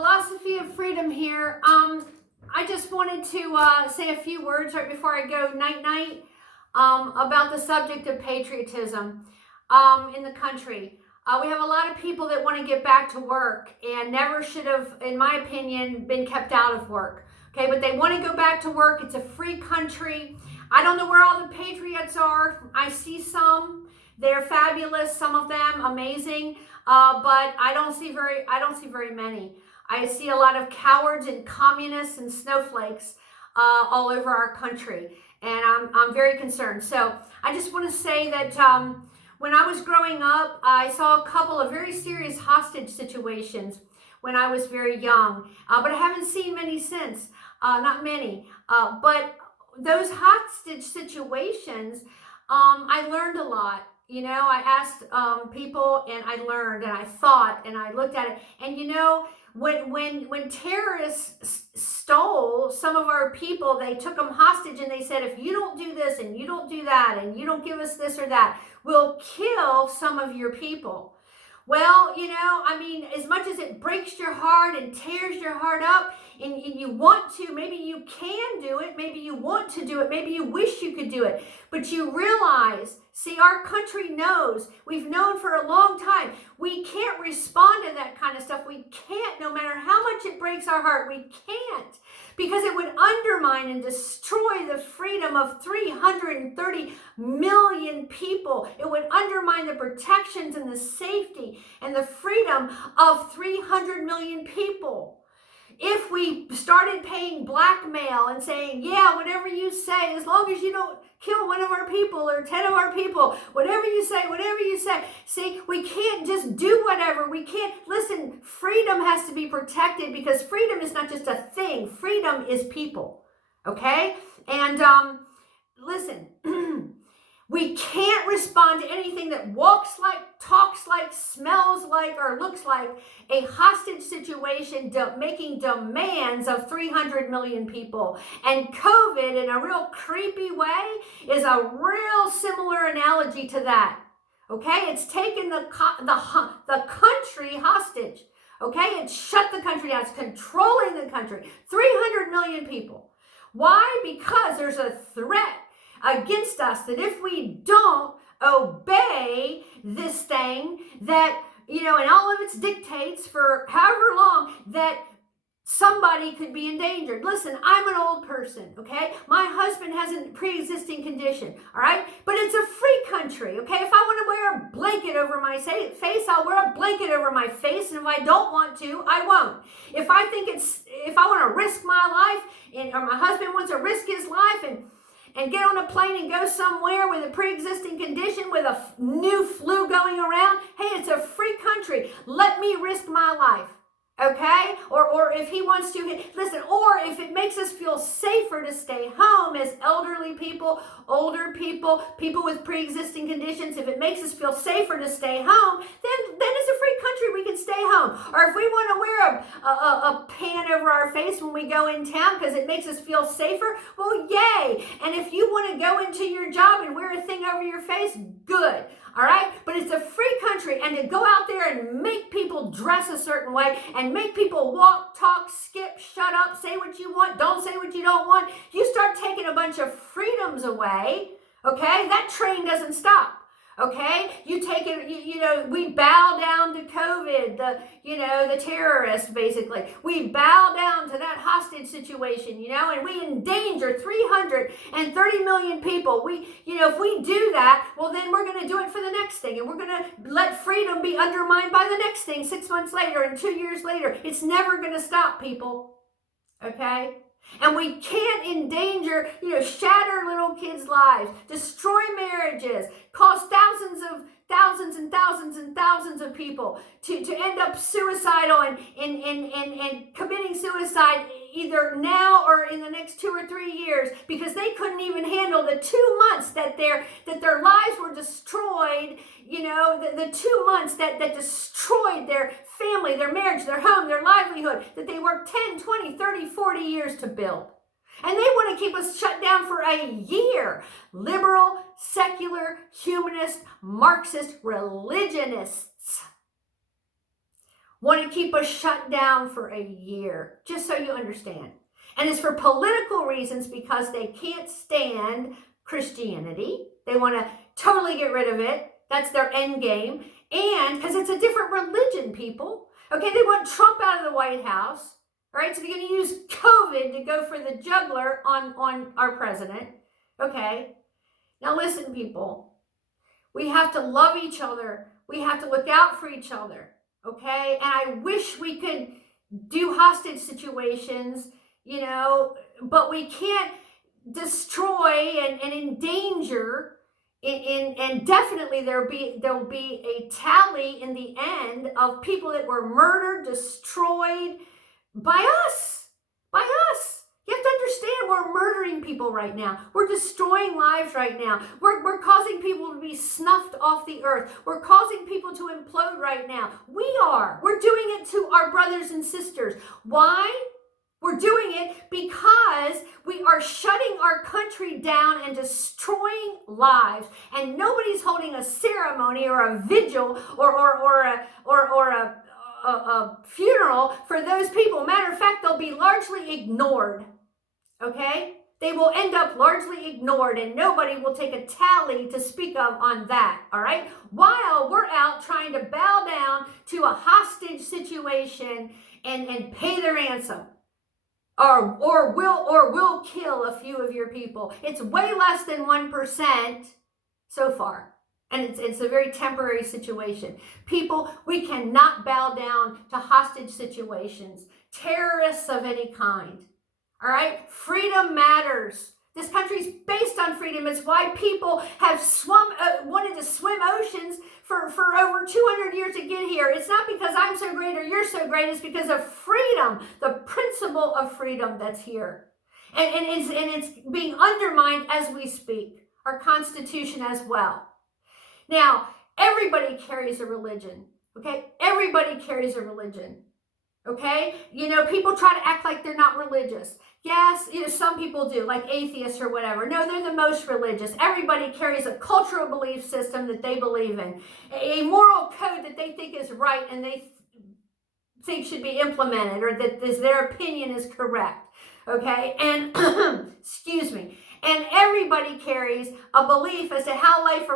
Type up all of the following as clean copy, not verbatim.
Philosophy of freedom here. I just wanted to say a few words right before I go night-night about the subject of patriotism in the country. We have a lot of people that want to get back to work and never should have, in my opinion, been kept out of work. Okay, but they want to go back to work. It's a free country. I don't know where all the patriots are. I see some. They're fabulous. Some of them amazing, but I don't see very many. I see a lot of cowards and communists and snowflakes all over our country, and I'm very concerned. So I just want to say that when I was growing up, I saw a couple of very serious hostage situations when I was very young, but I haven't seen many since. Not many, but those hostage situations, I learned a lot. You know, I asked people, and I learned, and I thought, and I looked at it, and you know, when terrorists stole some of our people, they took them hostage, and they said, if you don't do this, and you don't do that, and you don't give us this or that, we'll kill some of your people. Well, you know, I mean, as much as it breaks your heart and tears your heart up, and you want to, maybe you can do it, maybe you want to do it, maybe you wish you could do it, but you realize, see, our country knows, we've known for a long time, we can't respond to that kind of stuff. We can't, no matter how much it breaks our heart, we can't, because it would undermine and destroy the freedom of 330 million people. It would undermine the protections and the safety and the freedom of 300 million people. If we started paying blackmail and saying, yeah, whatever you say, as long as you don't kill one of our people or 10 of our people, whatever you say, see, we can't just do whatever. We can't, listen, freedom has to be protected, because freedom is not just a thing. Freedom is people, okay? And listen, we can't respond to anything that walks like, talks like, smells like, or looks like a hostage situation making demands of 300 million people. And COVID, in a real creepy way, is a real similar analogy to that. Okay? It's taken the country hostage. Okay? It's shut the country down. It's controlling the country. 300 million people. Why? Because there's a threat against us that if we don't obey this thing, that, you know, and all of its dictates for however long, that somebody could be endangered. Listen, I'm an old person, okay? My husband has a pre-existing condition, all right? But it's a free country, okay? If I want to wear a blanket over my face, I'll wear a blanket over my face, and if I don't want to, I won't. If I want to risk my life, or my husband wants to risk his life and get on a plane and go somewhere with a pre-existing condition, with a new flu going around, hey, it's a free country. Let me risk my life, okay? Or if he wants to, listen, or if it makes us feel safer to stay home as elderly people, older people, people with pre-existing conditions, if it makes us feel safer to stay home, then it's a free country. We can stay home. Or if we want to wear a pan over our face when we go in town because it makes us feel safer, well, yay. And if you want to go into your job and wear a thing over your face, good. All right? But it's a free country, and to go out there and make people dress a certain way and make people walk, talk, skip, shut up, say what you want, don't say what you don't want, you start taking a bunch of freedoms away, okay? That train doesn't stop. Okay, you take it, you know, we bow down to COVID, the terrorists, basically. We bow down to that hostage situation, you know, and we endanger 330 million people. If we do that, well, then we're going to do it for the next thing. And we're going to let freedom be undermined by the next thing 6 months later and 2 years later. It's never going to stop, people. Okay? And we can't endanger, shatter little kids' lives, destroy marriages, cause thousands and thousands of people to end up suicidal and committing suicide either now or in the next 2 or 3 years, because they couldn't even handle the 2 months that their lives were destroyed, the 2 months that destroyed their family, their marriage, their home, their livelihood, that they worked 10, 20, 30, 40 years to build. And they want to keep us shut down for a year. Liberal, secular, humanist, Marxist, religionists want to keep us shut down for a year, just so you understand. And it's for political reasons because they can't stand Christianity. They want to totally get rid of it. That's their end game. And because it's a different religion, people. Okay, they want Trump out of the White House. All right, so they're going to use COVID to go for the juggler on our president. Okay, now listen, people. We have to love each other. We have to look out for each other. Okay, and I wish we could do hostage situations, but we can't destroy and endanger. And definitely there'll be a tally in the end of people that were murdered, destroyed by us. You have to understand, we're murdering people right now. We're destroying lives right now. We're causing people to be snuffed off the earth. We're causing people to implode right now. We're doing it to our brothers and sisters. Why? We're doing it because we are shutting our country down and destroying lives, and nobody's holding a ceremony or a vigil or a funeral for those people. Matter of fact, they'll be largely ignored. Okay? They will end up largely ignored, and nobody will take a tally to speak of on that, all right? While we're out trying to bow down to a hostage situation and pay the ransom. Or will kill a few of your people. It's way less than 1% so far. And it's a very temporary situation. People, we cannot bow down to hostage situations, terrorists of any kind. All right? Freedom matters. This country's based on freedom. It's why people have wanted to swim oceans for over 200 years to get here. It's not because I'm so great or you're so great. It's because of freedom, the principle of freedom that's here. And it's being undermined as we speak. Our Constitution as well. Now, everybody carries a religion. Okay? Everybody carries a religion. Okay? People try to act like they're not religious. Yes, some people do, like atheists or whatever. No, they're the most religious. Everybody carries a cultural belief system that they believe in, a moral code that they think is right and they think should be implemented, or that their opinion is correct. Okay, and excuse me. And everybody carries a belief as to how life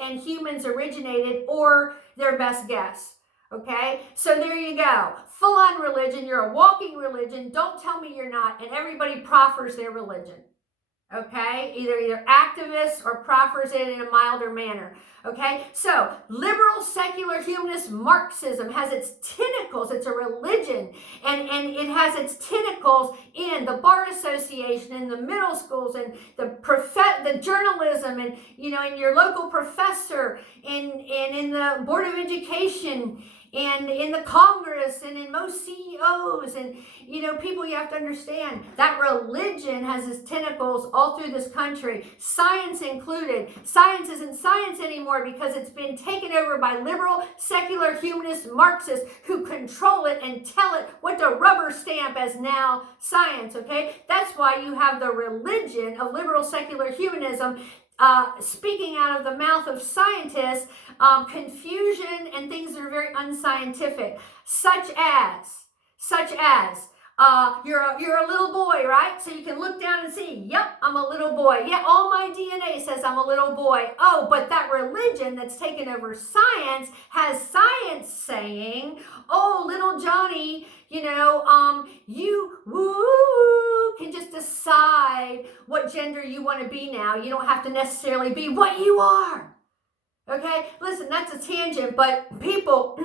and humans originated, or their best guess. Okay, so there you go. Full-on religion. You're a walking religion. Don't tell me you're not. And everybody proffers their religion. Okay, either activists or proffers it in a milder manner. Okay, so liberal, secular, humanist Marxism has its tentacles. It's a religion, and it has its tentacles in the Bar Association, in the middle schools, and the journalism, and in your local professor, and in the Board of Education, and in the Congress, and in most CEOs, and people, you have to understand that religion has its tentacles all through this country, science included. Science isn't science anymore because it's been taken over by liberal, secular, humanist Marxists who control it and tell it what to rubber stamp as now science, okay? That's why you have the religion of liberal, secular humanism speaking out of the mouth of scientists, confusion and things that are very unscientific, such as you're a little boy, right? So you can look down and see, yep, I'm a little boy. Yeah, all my DNA says I'm a little boy. Oh, but that religion that's taken over science has science saying, oh, little Johnny, you can just decide what gender you want to be now. You don't have to necessarily be what you are. Okay, listen, that's a tangent, but people,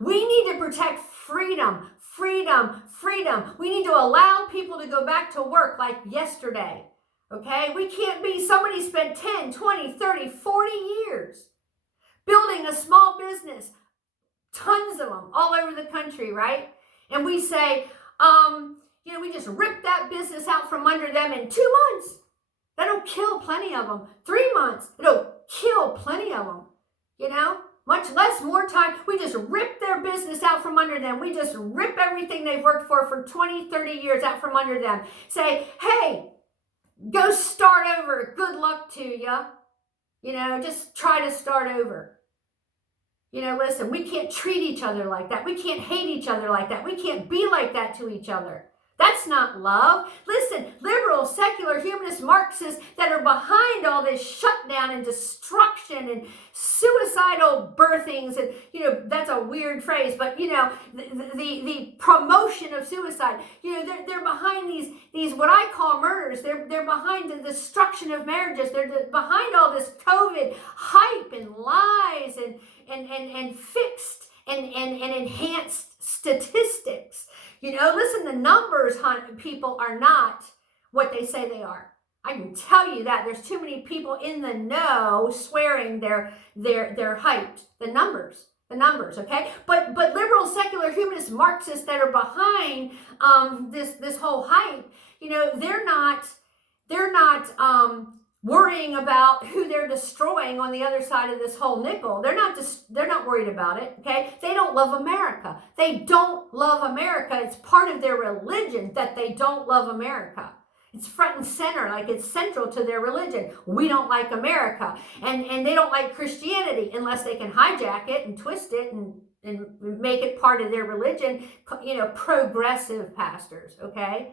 we need to protect freedom. We need to allow people to go back to work like yesterday. Okay, we can't be, somebody spent 10, 20, 30, 40 years building a small business, tons of them all over the country, right? And we say, we just ripped that business out from under them in 2 months. That'll kill plenty of them. 3 months, it'll kill plenty of them, much less, more time. We just rip their business out from under them. We just rip everything they've worked for 20, 30 years out from under them. Say, hey, go start over. Good luck to you. Just try to start over. You know, listen, we can't treat each other like that. We can't hate each other like that. We can't be like that to each other. That's not love. Listen, liberal, secular, humanist, Marxists that are behind all this shutdown and destruction and suicidal birthings, and, you know, that's a weird phrase, but, you know, the promotion of suicide, you know, they're behind these what I call murders. They're behind the destruction of marriages. They're behind all this COVID hype and lies and fixed and enhanced statistics. You know, listen, the numbers, people, are not what they say they are. I can tell you that. There's too many people in the know swearing they're hyped. The numbers, okay? But liberal, secular, humanist, Marxists that are behind this whole hype, you know, they're not worrying about who they're destroying on the other side of this whole nickel. They're not worried about it, okay? They don't love America. They don't love America. It's part of their religion that they don't love America. It's front and center, like it's central to their religion. We don't like America. And they don't like Christianity unless they can hijack it and twist it and make it part of their religion, you know, progressive pastors, okay?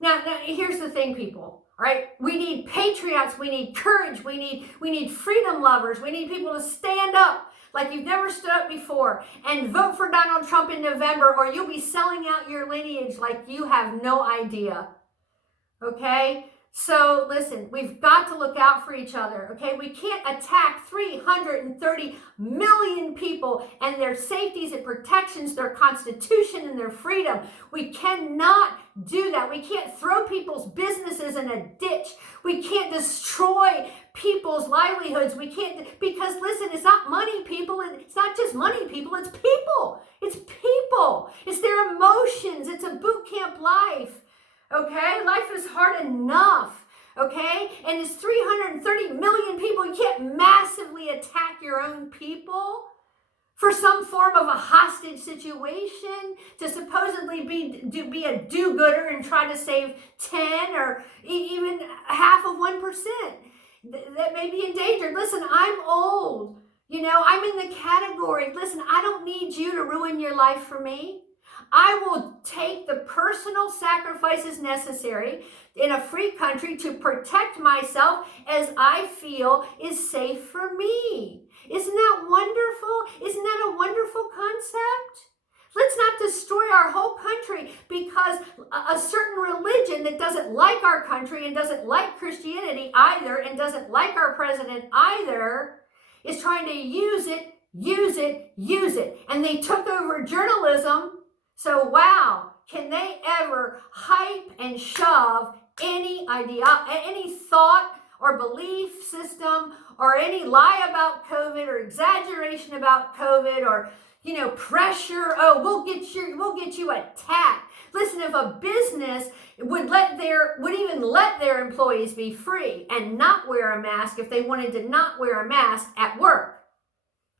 Now here's the thing, people. All right, we need patriots, we need courage, we need freedom lovers, we need people to stand up like you've never stood up before and vote for Donald Trump in November, or you'll be selling out your lineage like you have no idea. Okay? So listen, we've got to look out for each other, okay? We can't attack 330 million people and their safeties and protections, their constitution and their freedom. We cannot do that. We can't throw people's businesses in a ditch. We can't destroy people's livelihoods. We can't, because listen, it's not money, people. It's not just money, people. It's people. It's people. It's their emotions. It's a boot camp life. Okay, life is hard enough, okay? And it's 330 million people. You can't massively attack your own people for some form of a hostage situation to supposedly be a do-gooder and try to save 10 or even half of 1% that may be endangered. Listen, I'm old. You know, I'm in the category. Listen, I don't need you to ruin your life for me. I will take the personal sacrifices necessary in a free country to protect myself as I feel is safe for me. Isn't that wonderful? Isn't that a wonderful concept? Let's not destroy our whole country because a certain religion that doesn't like our country and doesn't like Christianity either and doesn't like our president either is trying to use it. And they took over journalism. So, wow, can they ever hype and shove any idea, any thought or belief system or any lie about COVID or exaggeration about COVID or, you know, pressure? Oh, we'll get you attacked. Listen, if a business would even let their employees be free and not wear a mask if they wanted to not wear a mask at work,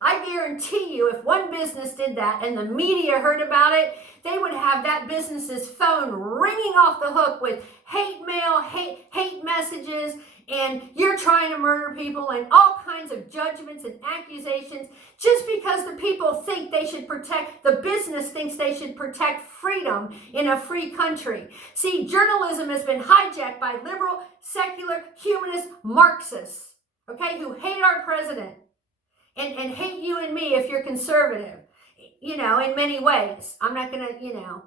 I guarantee you if one business did that and the media heard about it, they would have that business's phone ringing off the hook with hate mail, hate messages, and you're trying to murder people and all kinds of judgments and accusations just because the people think the business thinks they should protect freedom in a free country. See, journalism has been hijacked by liberal, secular, humanist Marxists, okay, who hate our president. And hate you and me if you're conservative, you know, in many ways. I'm not going to, you know,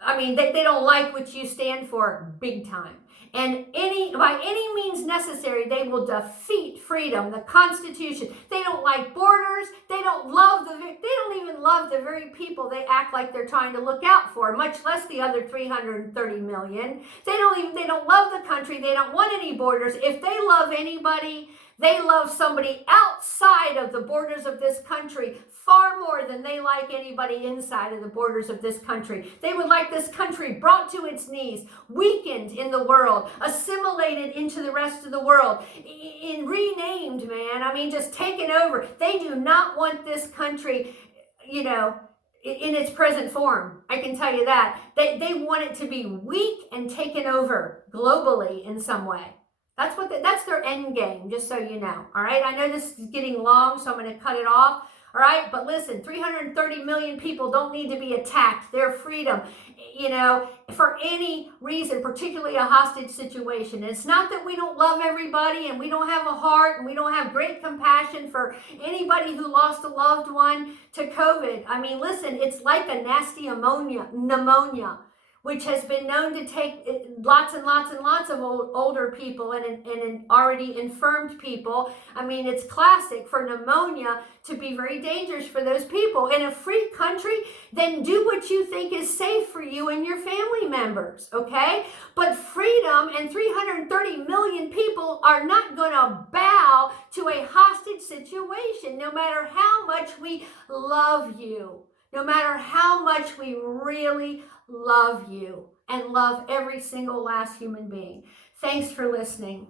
I mean, they don't like what you stand for big time. And by any means necessary, they will defeat freedom, the Constitution. They don't like borders. They don't even love the very people they act like they're trying to look out for, much less the other 330 million. They don't love the country. They don't want any borders. If they love anybody, they love somebody outside of the borders of this country far more than they like anybody inside of the borders of this country. They would like this country brought to its knees, weakened in the world, assimilated into the rest of the world, renamed, man. I mean, just taken over. They do not want this country, you know, in its present form. I can tell you that. They want it to be weak and taken over globally in some way. That's their end game, just so you know. All right, I know this is getting long, so I'm going to cut it off. All right, but listen, 330 million people don't need to be attacked. Their freedom, for any reason, particularly a hostage situation. And it's not that we don't love everybody and we don't have a heart and we don't have great compassion for anybody who lost a loved one to COVID. I mean, listen, it's like a nasty pneumonia, which has been known to take lots and lots and lots of older people and already infirmed people. I mean, it's classic for pneumonia to be very dangerous for those people. In a free country, then do what you think is safe for you and your family members, okay? But freedom and 330 million people are not going to bow to a hostage situation, no matter how much we love you. No matter how much we really love you and love every single last human being. Thanks for listening.